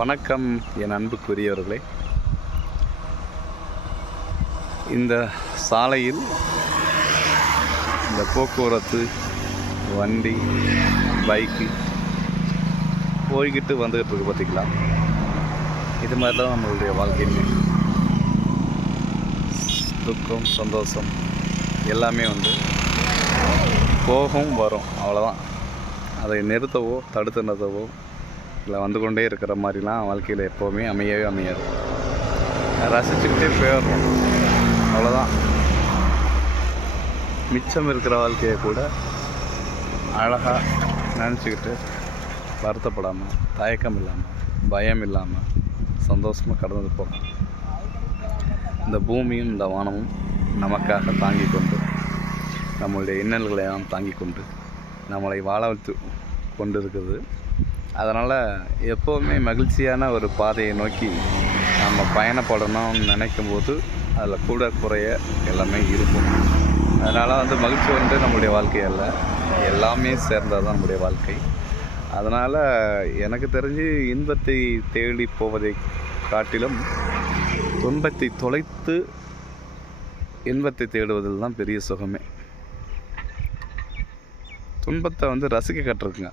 வணக்கம் என் அன்புக்குரியவர்களே. இந்த சாலையில் இந்த போக்குவரத்து வண்டி பைக்கு போய்கிட்டு வந்துக்கிட்டு இருக்கு பார்த்திங்களா. இது மாதிரி தான் நம்மளுடைய வாழ்க்கையுமே. துக்கம் சந்தோஷம் எல்லாமே போகும் வரும், அவ்வளோதான். அதை நிறுத்தவோ தடுத்து நிறுத்தவோ இல்லை வந்து கொண்டே இருக்கிற மாதிரிலாம் வாழ்க்கையில் எப்போவுமே அமையவே அமையாது. ரசிச்சுக்கிட்டே போயிடுறோம், அவ்வளோதான். மிச்சம் இருக்கிற வாழ்க்கையை கூட அழகாக நினச்சிக்கிட்டு வருத்தப்படாமல், தயக்கம் இல்லாமல், பயம் இல்லாமல் சந்தோஷமாக கடந்து போகலாம். இந்த பூமியும் இந்த வானமும் நமக்காக தாங்கி கொண்டு, நம்மளுடைய இன்னல்களை எல்லாம் தாங்கி கொண்டு நம்மளை வாழ வைத்து கொண்டு இருக்குது. அதனால் எப்போவுமே மகிழ்ச்சியான ஒரு பாதையை நோக்கி நம்ம பயணப்படணும்னு நினைக்கும் போது அதில் கூட குறைய எல்லாமே இருக்கும். அதனால் மகிழ்ச்சி நம்முடைய வாழ்க்கை அல்ல, எல்லாமே சேர்ந்தது தான் நம்முடைய வாழ்க்கை. அதனால் எனக்கு தெரிஞ்சு இன்பத்தை தேடி போவதை காட்டிலும் துன்பத்தை தொலைத்து இன்பத்தை தேடுவதில் தான் பெரிய சுகமே. துன்பத்தை ரசிக்க கற்றுக்குங்க.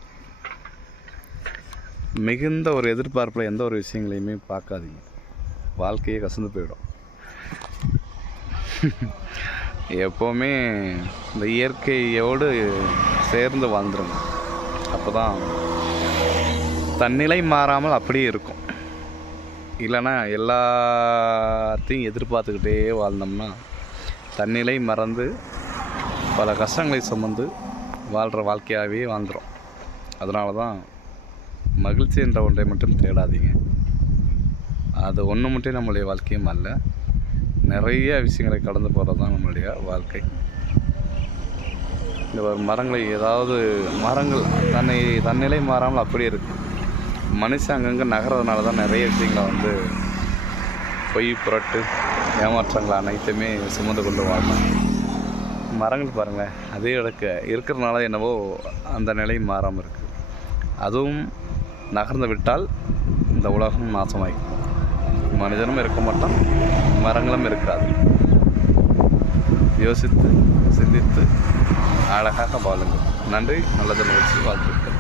மிகுந்த ஒரு எதிர்பார்ப்பில் எந்த ஒரு விஷயங்களையுமே பார்க்காதீங்க, வாழ்க்கையே கசந்து போயிடும். எப்போவுமே இந்த இயற்கையோடு சேர்ந்து வாழ்ந்துருங்க. அப்போ தான் தன்னிலை மாறாமல் அப்படியே இருக்கும். இல்லைன்னா எல்லாத்தையும் எதிர்பார்த்துக்கிட்டே வாழ்ந்தோம்னா தன்னிலை மறந்து பல கஷ்டங்களை சுமந்து வாழ்கிற வாழ்க்கையாகவே வாழ்ந்துடும். அதனால தான் மகிழ்ச்சி என்ற ஒன்றை மட்டும் தேடாதீங்க. அது ஒன்று மட்டும் நம்மளுடைய வாழ்க்கையும் அல்ல, நிறைய விஷயங்களை கடந்து போகிறது தான் நம்மளுடைய வாழ்க்கை. இந்த ஒரு மரங்கள் தன்னிலை மாறாமல் அப்படியே இருக்குது. மனுஷன் அங்கங்கே நகர்றதுனால தான் நிறைய விஷயங்களை பொய் புரட்டு ஏமாற்றங்கள் அனைத்துமே சுமந்து கொண்டு வாழலாம். மரங்கள் பாருங்கள், அதே இருக்கிறதுனால என்னவோ அந்த நிலை மாறாமல் இருக்குது. அதுவும் நகர்ந்து விட்டால் இந்த உலகம் நாசமாகிக்கும். மனிதனும் இருக்க மாட்டான், மரங்களும் இருக்காது. யோசித்து சிந்தித்து அழகாக வாழுங்கள். நன்றி. நல்லது நிகழ்ச்சி வாழ்த்துக்கள்.